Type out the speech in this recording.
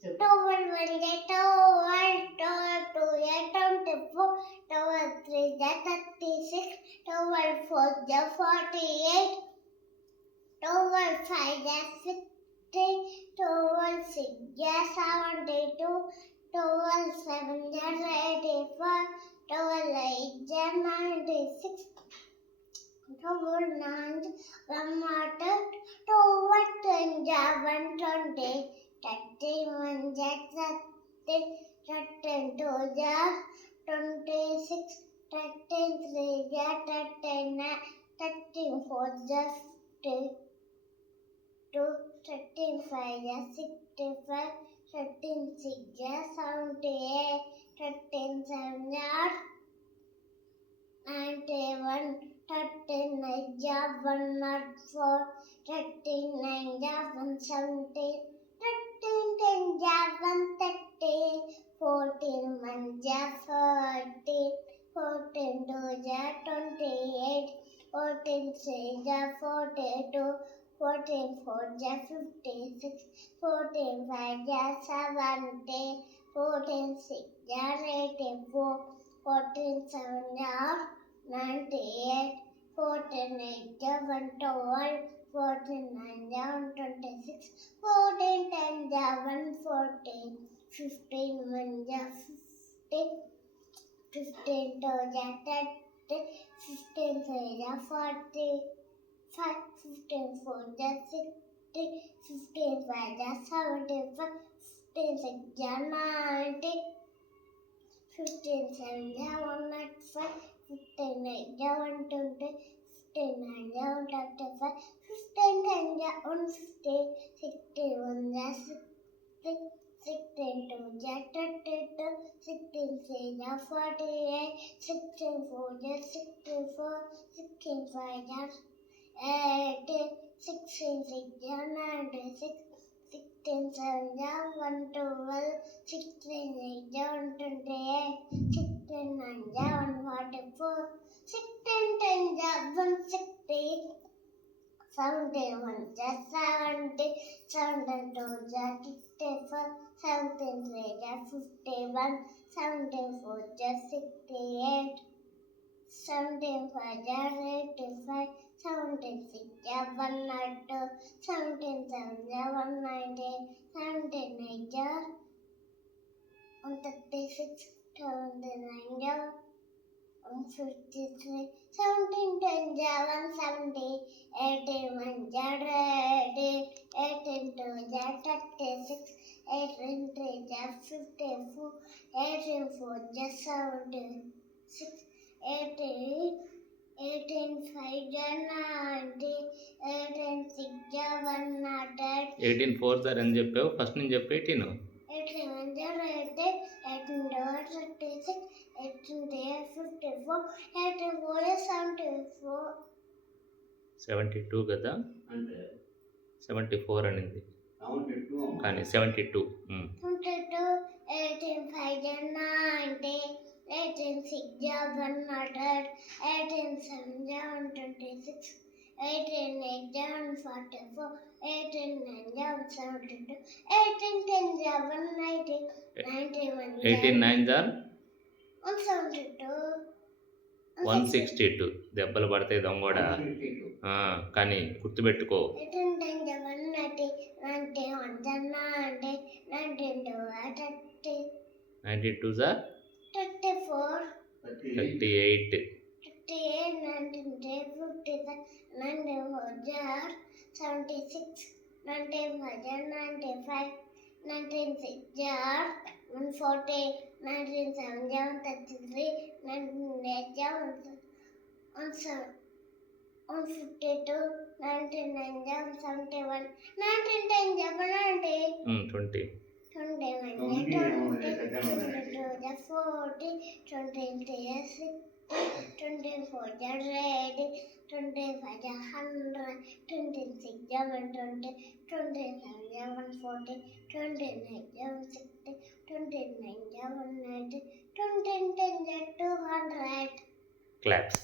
Towel one day, towel two ya 24, towel three ya 36, towel four ya 48, towel five ya 60, towel six ya 72, towel seven ya 84, towel eight ya 96, towel nine one water, towel 10 ya 120. 31 jet 30, 32 jet 26, 33 jet 39, 34 jet 52, 35 jet 65, 36 jet 78, 37 jet 91, 39 jet 104, 39 jet 170. 10 jar 130, 14 1 jar 40, 14 2 jar 28, 14 3 jar 42, 14 4 jar 56, 14 5 jar 70, 14 6 jar 84, 14 7 jar 98, 14 8 jar 112, 14 9 jar 126, 14 10 jar 140, 15 1 jar 50, 15 2 jar 30, 15 3 jar 40, 15 4 jar 60, 15 5 jar 75, 15 6 jar 90, 15 7 jar 105, 15 8 jar 120, 15 9 jar 135, 15 10 jar 150, 16 1 jar 60, 16 2 jar 32, 16 3 jar 48, 16 4 jar 64, 16 5 jar 80, 16 6 jar 96, 16 7 jar 112, 16 8 jar 128, 16 9 jar 144, 16 10 jar 160, 17 1 jar 70, 17 2 jar 54, 17 3 jar 51, 17 4 jar 68, 17 5 jar 85, 17 6 jar 102, 17 7 jar 190, 17 8 jar 136, 17 9 jar 153, 17 10 jar 170, 18 1 jar 80, 18 2 jar 36, 18 3 jar 54, 18 4 jar 76, 18 18 5 jar 90, 18 6 jar 108, 18 4 sir అని చెప్పావు, first నుంచి చెప్పు 18. 18 1 jar 80, 18 2 36, 18 3 54, 18 4 74, 72 కదా, 74 అనింది కానీ 72. 22, 18 5 jar 90, 18 6 jar 100, 18 7 jar 126, 18 8 jar 144, 18 9 jar 172, 18 10 jar 190, 91 jar 18 9 jar 172, 162. దెబ్బలు పడతాయి దొంగోడ, కానీ గుర్తుపెట్టుకో. 18 10 jar 190, 91 jar 90, 92 30, 92 jar 34, 38. 38, 19 jar 57, 94 jar 76, 95 jar 95, 196 jar 140, 197 jar 133, 198 jar 152, 99 jar 171, 1910 jar 190, 20. 21 jar 20, 22 jar 40, 23 jar 60, 24 jar 80, 25 jar 100, 26 jar 120, 27 jar 140, 28 jar 160, 29 jar 190, 20 10 jar 200. Claps.